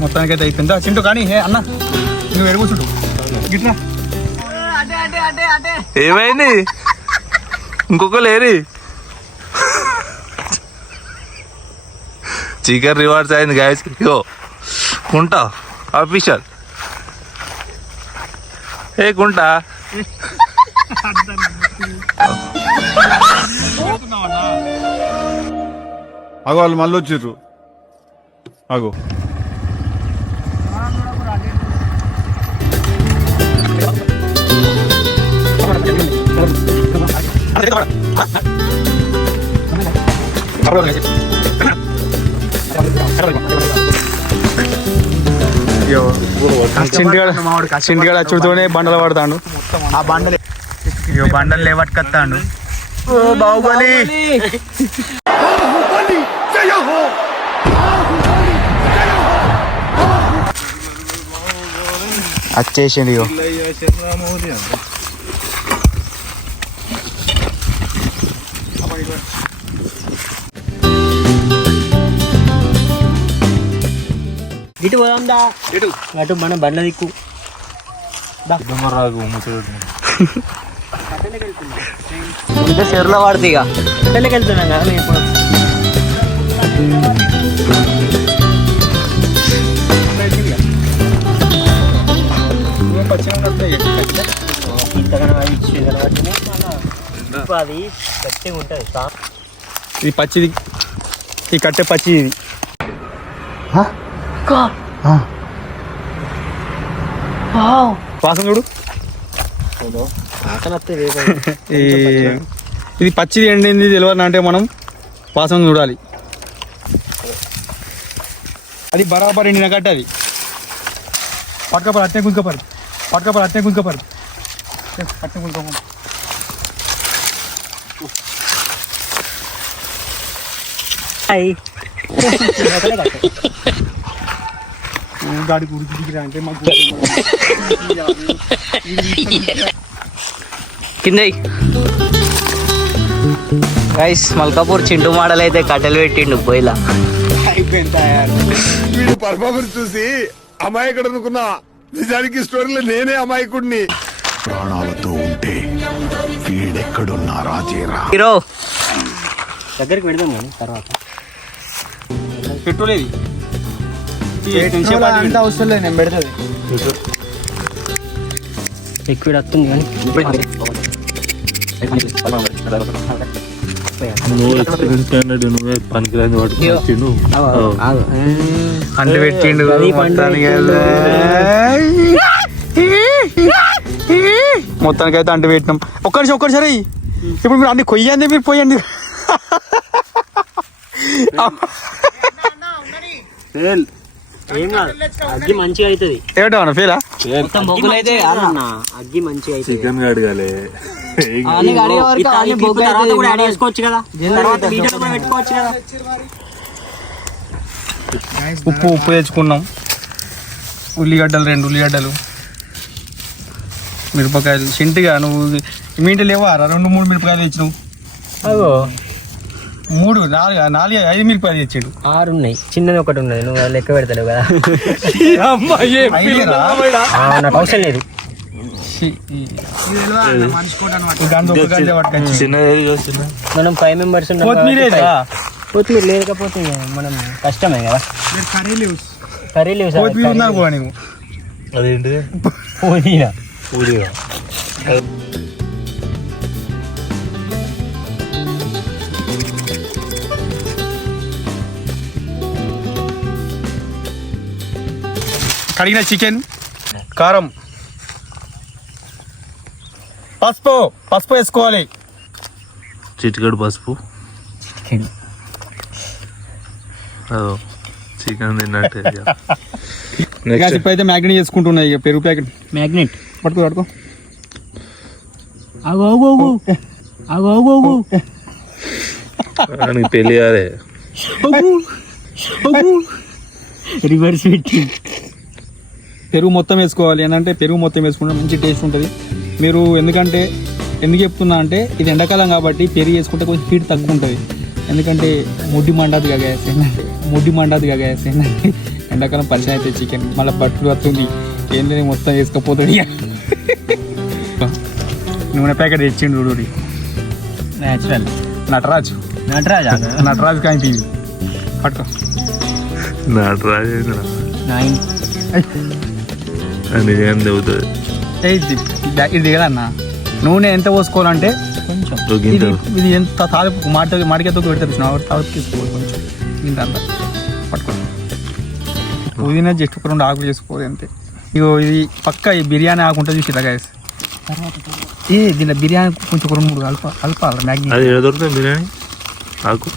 మొత్తానికి అయితే అయిపోయిందా? చింటూ కానీ హే అన్న నువ్వు ఎడుగు చుట్టూ. గిట్లా. ఏమైంది? ఇంకొక లేరి చికెన్ రివార్డ్స్ అయింది గాయస్ ఇగో కుంటా ఆఫీషియల్ ఏ కుంటా? అగో వాళ్ళు మళ్ళీ వచ్చిర్రు అగో. చింటిగాడ చింటిగాడ చుడుతూనే బండలు పడతాడు. ఆ బండలు బండలు లేవట్టుకొస్తాడు ఓ బాహుబలి! వచ్చేసిండు ఇగో ఇటు పోదాందా ఎటు అటు మన బండ్ల దిక్కు ముందే చెరులో పడుతుంది ఇక ఇక్కడికి వెళ్తున్నాం కదా మేము ఉంటుంది షాప్ ఇది పచ్చిది ఈ కట్టె పచ్చి ఇది. వాసన చూడు. ఇది పచ్చిది ఎండింది తెలియదు అంటే మనం వాసన చూడాలి. అది బరాబర్ ఎండిన కట్ట అది. పట్టుకపోరు అట్నే గుంజకపోరు పట్టుకపోరు అట్నే గుంజకపోరు అట్నే అయ్యి. ఒకటే కట్టు. గాడికి ఉరికి దిగిరా అంటే మాకు కింద రైస్ మల్కాపూర్ చింటూ మోడల్ అయితే కట్టెలు పెట్టిండు పోయిలా. వీడి పర్ఫార్మెన్స్ చూసి అమాయకుడు అనుకున్నా నిజానికి స్టోరీలో నేనే అమాయకుడిని. ప్రాణాలతో ఉంటే వీడెక్కడున్నా రాజేరా. హీరో. దగ్గరికి పెడదాం కానీ తర్వాత. పెట్రోల్ అంత అవసరం లేదు నేను పెడుతుంది. ఎక్కువ వస్తుంది కానీ. అంటు పెట్టిండు మొత్తానికి అయితే అంటు పెట్టినాం ఒక్కడి ఒక్కడిసారి ఇప్పుడు మీరు అన్ని కొయ్యండి మీరు పోయండి అగ్గి మంచిగా అవుతుంది ఏమిటో ఫీలా అగ్గి మంచిగా అవుతుంది. చికెన్ అడగాలి అన్ని కడిగే వరకు ఇత- అన్ని ఇప్పుడు బొగ్గు తర్వాత అయితే కూడా యాడ్ చేసుకోవచ్చు కదా. తర్వాత వీడియోలో కూడా పెట్టుకోవచ్చు కదా. ఉప్పు ఉప్పు తెచ్చుకున్నాం. ఉల్లిగడ్డలు రెండు ఉల్లిగడ్డలు. మిరపకాయలు. చింటిగా నువ్వు మీ ఇంటి లేవా? రెండు మూడు మిరపకాయలు తెచ్చినావు. అగో. మూడు నాలుగు నాలుగు ఐదు మిరపకాయలు తెచ్చిండు. ఆరు ఉన్నాయి. చిన్నది ఒకటి ఉన్నది. నువ్వు అది లెక్క పెడతలేవు కదా. ఐదురా? ఆ, నాకు అవసరం లేదు. ఛీ, ఈ- ఈ గంట ఒక గంట పట్టుకొచ్చి చిన్నది చిన్న. మనం ఫైవ్ మెంబర్స్ ఉన్నాం కొత్తిమీర కాబట్టి ఏదిరా? five- కొత్తిమీర లేకపోతే మనం కష్టమే కదా. కర్రీ లేవు సార్ కొత్తిమీర ఉందా అనుకో నీవు అదేంటిది? పుదీనా. పూడిగా కడిగిన చికెన్ కారం. పసుపు పసుపు వేసుకోవాలి. చిటికడు పసుపు. అదో చికెన్ తిన్నట్టే ఇక. నెక్స్ట్ ఇప్పుడైతే మ్యాగ్నెట్ చేసుకుంటున్నాయి ఇక పెరుగు ప్యాకెట్. మ్యాగ్నెట్ పట్టుకో పట్టుకో. అగో అగో అగో అగో అగో అగో నీకు పెళ్ళి కాదే రివర్స్ పెట్టి. పెరుగు మొత్తం వేసుకోవాలి ఏంటంటే పెరుగు మొత్తం వేసుకుంటే మంచి టేస్ట్ ఉంటుంది. మీరు ఎందుకంటే ఎందుకు చెప్తున్నా అంటే ఇది ఎండాకాలం కాబట్టి పెరుగు వేసుకుంటే కొంచెం హీట్ తక్కువ ఉంటుంది ఎందుకంటే ముడ్డి మండదు గ్యాస్ ఏంటంటే ముడ్డి మండదు గ్యాస్ ఏంటంటే ఎండాకాలం పరిచయం అయితే చికెన్ మళ్ళీ బట్టలు వస్తుంది ఏం లేదు మొత్తం వేసుకపోతాడు ఇక. నూనె ప్యాకెట్ తెచ్చిండు చూడు న్యాచురల్ నటరాజు. నటరాజా? నటరాజు కానీ తీవి పట్టుకో. నైన్ చెబుతుంది ఏ బ్యా- ఇది కదా అన్న నూనె ఎంత పోసుకోవాలంటే కొంచెం. ఇది ఇది ఎంత తాలిపు మాట మాడికతో పెడతారు తాలిపు తీసుకోవాలి కొంచెం. ఇంత అంత. పట్టుకోండి. పుదీనా జస్ట్ ఒక రెండు ఆకులు చేసుకోవాలి అంతే. ఇగో ఇది పక్క ఈ బిర్యానీ ఆకు ఉంటుంది చూసి ఇలాగా ఏ దీనిలో బిర్యానీ కొంచెం రెండు మూడు కలప కలపాలి మ్యాగ్నీ అది ఎక్కడ దొరుకుతుంది బిర్యానీ? ఆకు.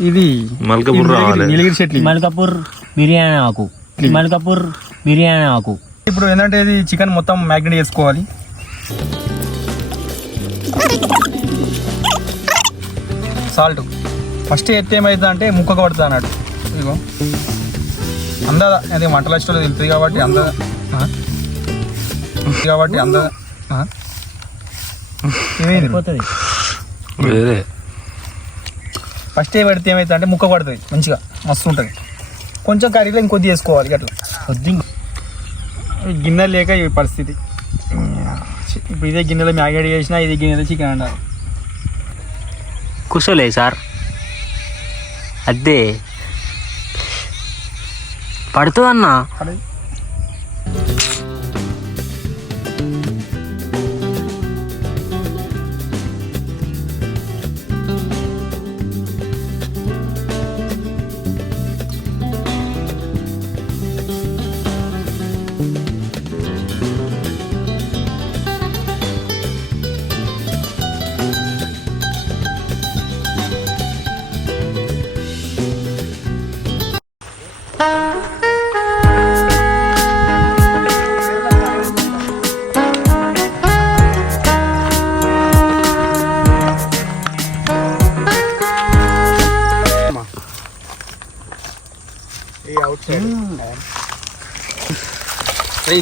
ఇది మల్కాపూర్. నీలగిరి చెట్లు. మల్కాపూర్ బిర్యానీ ఆకు. మల్కాపూర్ బిర్యానీ ఆకు. ఇప్పుడు ఏంటంటే ఇది చికెన్ మొత్తం మ్యాగ్నేట్ చేసుకోవాలి. సాల్ట్. ఫస్ట్ ఎత్తే ఏమవుతుంది అంటే ముక్కకు పడుతుంది అన్నట్టు ఇదిగో. అందాద అది మంటల ఇష్టం తెలుస్తుంది కాబట్టి అంద? కాబట్టి అంద ఆ? ఇదేంది? పోతుంది వేరే. ఫస్ట్ ఏ పెడితే ఏమైతుంది అంటే ముక్క పడుతుంది మంచిగా మస్తు ఉంటుంది. కొంచెం కర్రీలో ఇంకొద్ది వేసుకోవాలి అట్లా కొద్ది గిన్నె లేక ఈ పరిస్థితి. ఇప్పుడు ఇదే గిన్నెలో మ్యాగేడ్ చేసినా ఇది గిన్నెలో చికెన్ అంటారు. కూర్చోలే సార్. అదే పడుతుందన్నా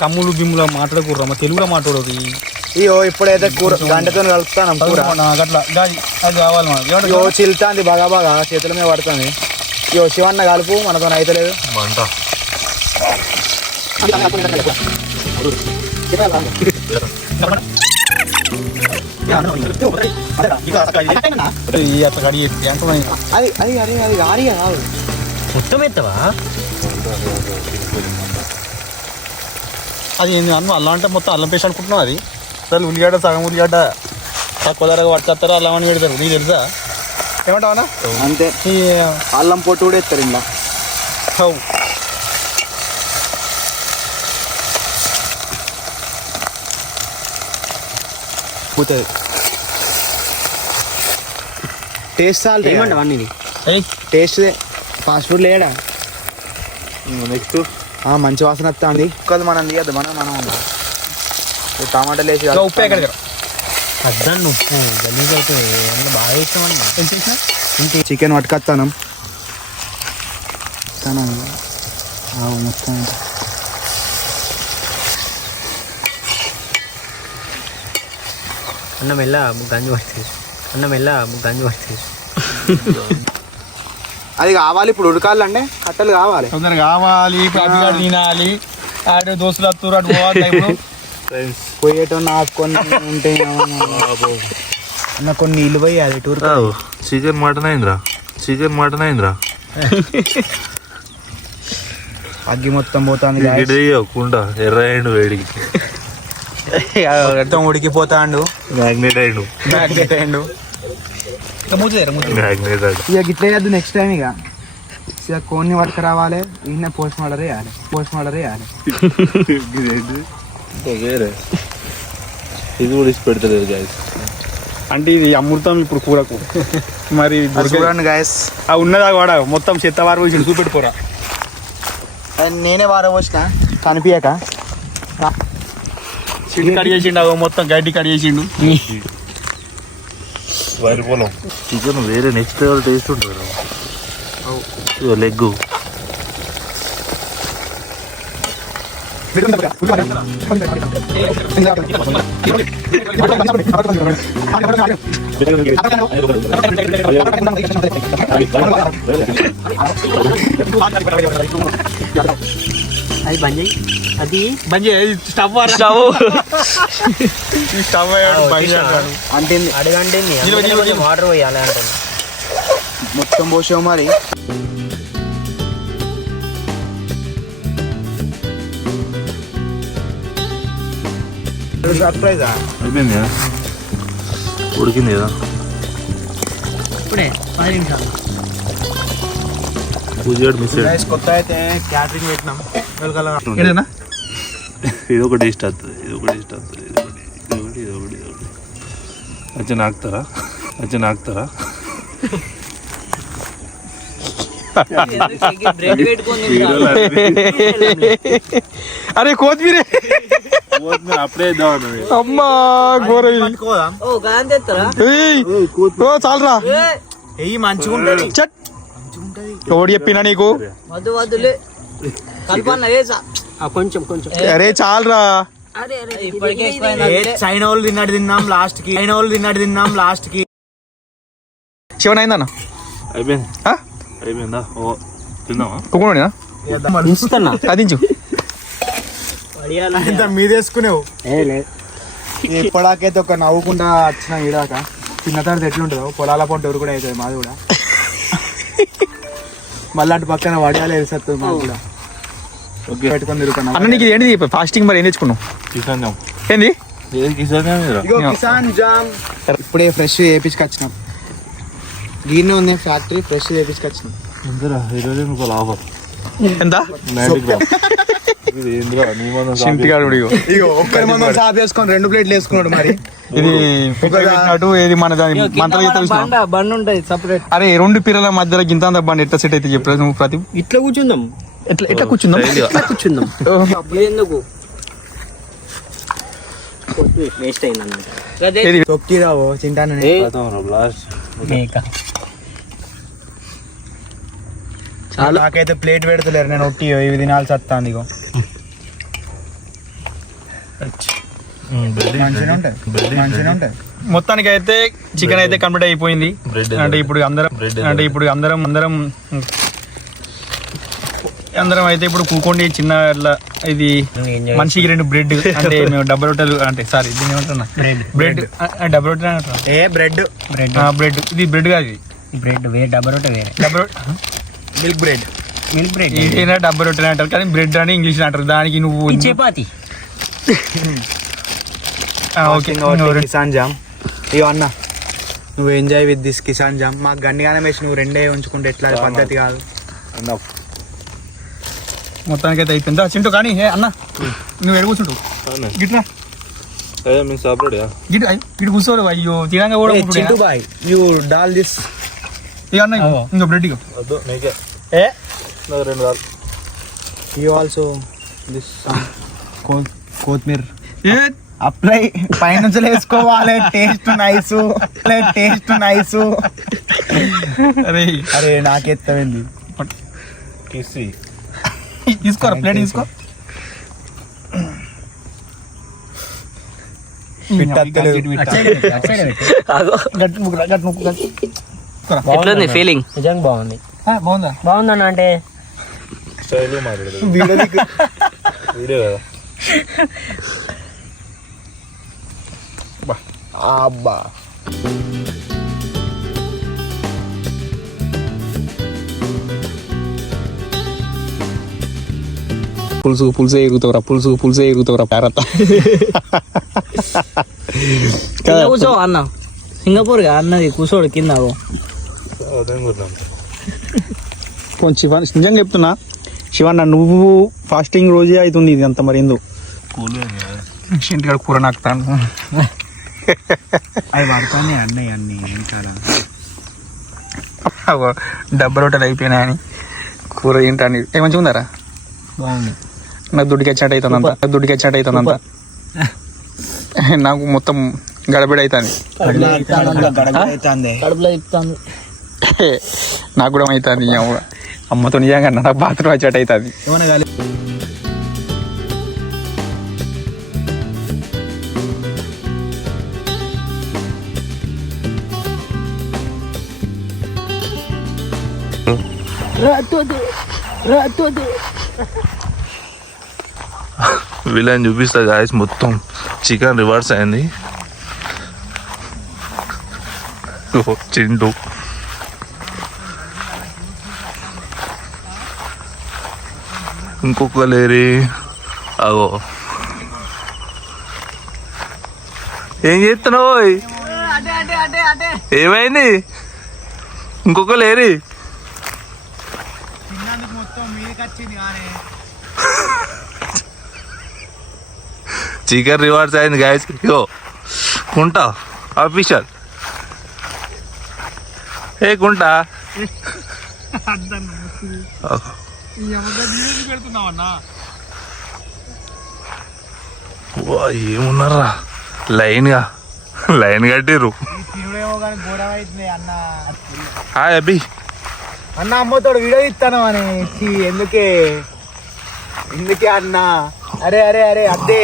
కమ్ములు గిమ్ములు మాట్లాడకూడదు మా తెలుగులో మాట్లాడదు ఇయో ఇప్పుడైతే కూర గంటతో కలుపుతాను కూర. అట్లా అది కావాలి మనకి? ఇయో చిల్తాంది బాగా బాగా. చేతుల మీద పడుతుంది. ఇయో శివన్న కలుపు మనతో అయితలేదు మంట. అట్లా కడిగి అది అది అది అది కాదు. మొత్తం ఎత్తవా? అది ఏంది అన్ను? అల్లం అంటే మొత్తం అల్లం పేస్ట్ అనుకుంటున్నావు అది? అసలు ఉల్లిగడ్డ సగం ఉల్లిగడ్డ తక్కువ ధరగా పట్టుకొస్తారు అల్లం అని పెడతారు. నీకు తెలుసా? ఏమంటావా అంతే. ఈ అల్లం పొట్టు కూడా ఎత్తారు ఇలా హౌ. పోతుంది. టేస్ట్ సాల్ట్ ఏమంటావా ఏయ్ టేస్ట్ ఫాస్ట్ ఫుడ్ లేడా? నెక్స్ట్. మంచి వాసన వస్తుంది. కాదు మనం తీయద్దు మనం మనం టమాటాలు వేసి ఉప్పు ఎక్కడ అద్దాను ఉప్పు. గలీజ్ అవుతుంది బాగా ఇస్తామన్నా ఎంత చేసినా? చికెన్ పట్టుకొస్తాను. తను మొత్తం అన్నం ఎలా? గంజి పడుతుంది అన్నం ఎలా? గంజి పడుతుంది అది కావాలి ఇప్పుడు ఉడకాలంటే కట్టెలు కావాలి. తొందరగా కావాలి ఇప్పుడు తినాలి. ఆడ దోస్తులు వస్తారు అటు పోవాలి ఇప్పుడు కొన్ని ఉంటే అన్న కొన్ని ఇల్లు పోయి అది టూర్ చికెన్ మటన్ అయిందిరా. చికెన్ మటన్ అయిందిరా. అగ్గి మొత్తం పోతుంది. గిడి కుండ. ఎర్ర అయిండు వేడికి. మొత్తం ఉడికిపోతాండు. మ్యాగ్నెట్ అయిండు. మ్యాగ్నెట్ అయ్యిండు మ్యాగ్నెట్ అయ్యిండు ఇక గిట్ల నెక్స్ట్ టైం ఇక. ఇక కోన్ని పట్టుకు రావాలి ఈయన పోస్ట్ మార్టర్ వేయాలి పోస్ట్ మార్టర్ వేయాలి ఇది కూడా ఇచ్చి పెడతలేదు గాయస్ అంటే ఇది అమృతం ఇప్పుడు కూరకు. మరి. చూడండి గాయస్ ఆ ఉన్నదా కూడా మొత్తం చెత్త వారు చూపెట్టుకోరా. నేనే వార పోసిన కనిపించక చేసిండు అగో మొత్తం గడ్డి కట్ చేసిండు వరి పొలం చికెన్ వేరే నెక్స్ట్ లెవెల్ టేస్ట్ ఉంటుంది లెగ్ అది బంద్ చేయి అది బంద్ స్టవ్ స్టవ్ స్టవ్ అంటే అడగండి నిలువ, నిలువ, నిలువ. వాటర్ పోయాలి అంటుంది మొత్తం పోసావు మరి సర్ప్రైజా అయిపోయింది కదా ఉడికింది కదా ఇప్పుడే పది నిమిషాలు పూజగాడు మిస్ అయ్యాడు గైస్ కొత్త అయితే క్యాటరింగ్ పెట్టినాం ఏదైనా ఇది ఒక టేస్ట్ వస్తుంది ఇది ఒక టేస్ట్ వస్తుంది ఇది ఒకటి ఇది ఒకటి ఒకటి ఒకటి అరే అప్పుడే ఇద్దామన్నది అమ్మా ఘోర చాలరా. మంచిగా ఉంటుంది చట్. ఎవడు చెప్పినా నీకు? వద్దు వద్దులే. కొంచెం కొంచెం. అరే చాలరా. చైనా వాళ్ళు తిన్నాడు తిన్నాం లాస్ట్కి చైనా వాళ్ళు తిన్నాడు తిన్నాం లాస్ట్కి శివన్ అయిందన్న అయిపోయింది. ఆ? అయిపోయిందా? ఓ తిందామా కుక్కడేనా ఉంచుతున్నా అదించు ఇంత మీదేసుకునేవు? ఇప్పటికైతే ఒక నవ్వుకుంటా వచ్చిన ఈడాక తిన్న తర్వాత ఎట్లుంటుందో పొలాల పంట కూడా అవుతుంది మాది కూడా. మళ్ళీ అటు పక్కన వడియాలు వేసేస్తుంది మాకు కూడా. అన్న నీకు ఇది ఏంటిది? ఫాస్టింగ్ మరి ఏం తెచ్చుకున్నావు? కిసాన్ జామ్. ఏంది? ఏది కిసాన్ జామ్ ఇదిరా ఇగో కిసాన్ జామ్. ఇప్పుడే ఫ్రెష్ చేపించుకొచ్చినాం. దీన్నే ఉంది ఫ్యాక్టరీ ఫ్రెష్ చేపించుకొచ్చినాం. ఆఫర్ ఎంత? రెండు ప్లేట్లు వేసుకున్నాడు మరి. ఇది మన? బండ ఉంటది సపరేట్ అరే రెండు పిల్లల మధ్యలో గింత బండి ఎట్లా సెట్ అయితే చెప్పలేదు నువ్వు ప్రతి ఇట్లా కూర్చుందాం. ఎట్లా ఎట్లా కూర్చుందాం? ఇట్లా కూర్చుందాం? ఎందుకు? వేస్ట్ నాకైతే ప్లేట్ పెడతలేరు నేను ఒట్టి ఇవి తినాల్సి వస్తాను ఇగో. మంచిగా ఉంటాయి. మొత్తానికి అయితే చికెన్ అయితే కంప్లీట్ అయిపోయింది. అంటే ఇప్పుడు అందరం అంటే ఇప్పుడు అందరం అందరం అందరం అయితే ఇప్పుడు కూకోండి చిన్న ఇట్లా ఇది మనిషికి రెండు బ్రెడ్ అంటే మేము డబ్బు రొట్టెలు అంటే సారీ దీని ఏమంటున్నా? బ్రెడ్ బ్రెడ్ డబ్బు రొట్టెలు అంటున్నా ఏ బ్రెడ్. బ్రెడ్. బ్రెడ్. ఇది బ్రెడ్ కాదు ఇది. బ్రెడ్ వేరే డబ్బా రొట్టె వేరే. డబ్బు మిల్క్ బ్రెడ్. Milk bread. ఏదైనా డబ్బు రొట్టెలు అంటారు కానీ బ్రెడ్ అని ఇంగ్లీష్ అంటారు. దానికి నువ్వు చపాతి. ఓకే. కిసాన్ జామ్. ఇగో అన్న నువ్వు enjoy with this Kissan jam. మాకు గండిగానే వేసి నువ్వు రెండే ఉంచుకుంటే ఎట్లా పద్ధతి కాదు. ఎనఫ్ మొత్తానికి అయితే అయిపోయిందా చింటూ కానీ ఏ అన్న నువ్వు ఎడు కూర్చుంటావు? గిట్లా గిట్ ఇటు కూర్చోరు. అయ్యో తినంగా కూడా కూర్చుంటాడు. Chintu boy you doll this ఇక అన్న ఇగో, ఇంకో బ్రెడ్ ఇగో. వద్దు నీకే. ఏ? రెండు యూ ఆల్సో దిస్ కొత్తిమీర. ఏ? అప్లై. పైనుంచి వేసుకోవాలి టేస్ట్ నైస్. Taste nice. అరే. అరే నాకెత్తమైంది. కిసి తీసుకోరా ప్లేట్ తీసుకో. ఎట్లుంది ఫీలింగ్ నిజంగా బాగుంది. ఆ, బాగుందా? బాగుందన్న అంటే. అబ్బా. పులుసు పులుసే ఎరుగుతావురా పులుసు పులుసే ఎరుగుతావురా పేరత్త కూర్చో అన్న. సింగపూర్గా అన్నది కూర్చోడు కింద కొంచెం శివ నిజంగా చెప్తున్నా శివన్న నువ్వు ఫాస్టింగ్ రోజే అవుతుంది ఇది అంత మరి ఎందు? కూల్ ఇంటికాడ కూర నాకుతాను. అవి పడుతుంది అన్నయ్య అన్ని వెనకాల డబ్బు రొట్టెలు అయిపోయినాయని కూర ఏంటని ఏ మంచిగా ఉందారా బాగుంది. నాకు దుడ్డుకి ఎచ్చట్ అవుతుందంత దుడ్డుకి ఎచ్చట్ అవుతుందంత నాకు మొత్తం గడబిడ అవుతుంది నాకు కూడా అవుతుంది అమ్మతో నిజంగా నాకు బాత్రూమ్ వచ్చేట అవుతుంది. రా తోది వీళ్ళని చూపిస్తా గాయస్ మొత్తం చికెన్ రివర్స్ అయింది. చింటూ. ఇంకొక లేరి. అగో. ఏం చేస్తున్నావు? ఏమైంది? ఇంకొక లేరి. మొత్తం చికెన్ రివర్స్ అయింది గాయస్ ఇగో కుంటా అఫీషియల్ ఏ కుంటా? వా, ఏమున్నారా? లైన్గా లైన్ కట్టిర్రు. హాయ్ అభి అన్న అమ్మతోడు వీడియో ఇస్తాను అని. ఎందుకే? ఎందుకే అన్న? అరే అరే అరే అద్దే.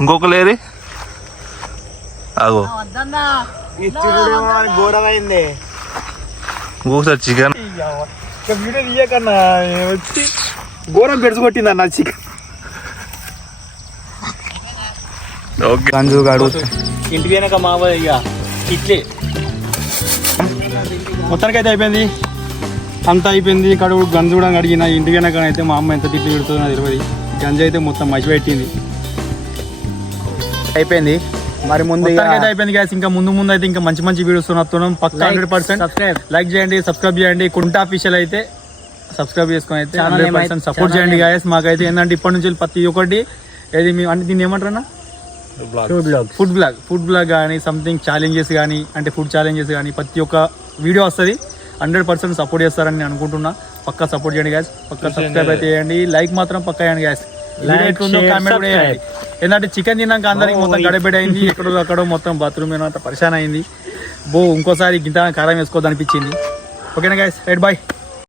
ఇంకొక ఘోరం అయింది ఇంకొకసారి చికెన్. ఇక వీడియో తీయకన్నా వచ్చి ఘోరం పెడుచుకొట్టింది అన్న చికెన్. ఓకే. గంజు గాడు. ఇంటి వెనక మావ ఇక ఇట్లే. మొత్తానికి అయితే అయిపోయింది. అంతా అయిపోయింది. కడుగు గంజు కూడా అడిగిన ఇంటి వెనక అయితే మా అమ్మ ఎంత తిప్పి పెడుతుందో తెలియదు గంజి అయితే మొత్తం మసి పెట్టింది. అయిపోయింది. మరి ముందు అయితే అయిపోయింది guys. ఇంకా ముందు ముందు అయితే ఇంకా మంచి మంచి వీడియోస్ వస్తున్నాం. పక్క హండ్రెడ్ పర్సెంట్ లైక్ చేయండి సబ్స్క్రైబ్ చేయండి. కుంటా అఫీషియల్ అయితే సబ్స్క్రైబ్ చేసుకొని అయితే హండ్రెడ్ పర్సెంట్ సపోర్ట్ చేయండి. గాయస్ మాకైతే ఏంటంటే ఇప్పటి నుంచి ప్రతి ఒక్కటి ఏది మీ అంటే దీన్ని ఏమంటారన్నా? Food vlog food vlog food vlog కానీ సంథింగ్ ఛాలెంజెస్ కానీ అంటే ఫుడ్ ఛాలెంజెస్ కానీ ప్రతి ఒక్క వీడియో వస్తుంది. హండ్రెడ్ పర్సెంట్ సపోర్ట్ చేస్తారని నేను అనుకుంటున్నా. పక్కా సపోర్ట్ చేయండి గ్యాస్ పక్కా సబ్స్క్రైబ్ అయితే చేయండి. లైక్ మాత్రం పక్కా చేయండి గ్యాస్ ఏంటంటే చికెన్ తిన్నాక అందరికి మొత్తం గడబిడ అయింది ఎక్కడో అక్కడో మొత్తం బాత్రూమ్ అంత పరిశాన్ అయింది బో ఇంకోసారి గింత కారం వేసుకోవద్దు అనిపించింది. ఓకేనా గ్యాస్ రైట్ బాయ్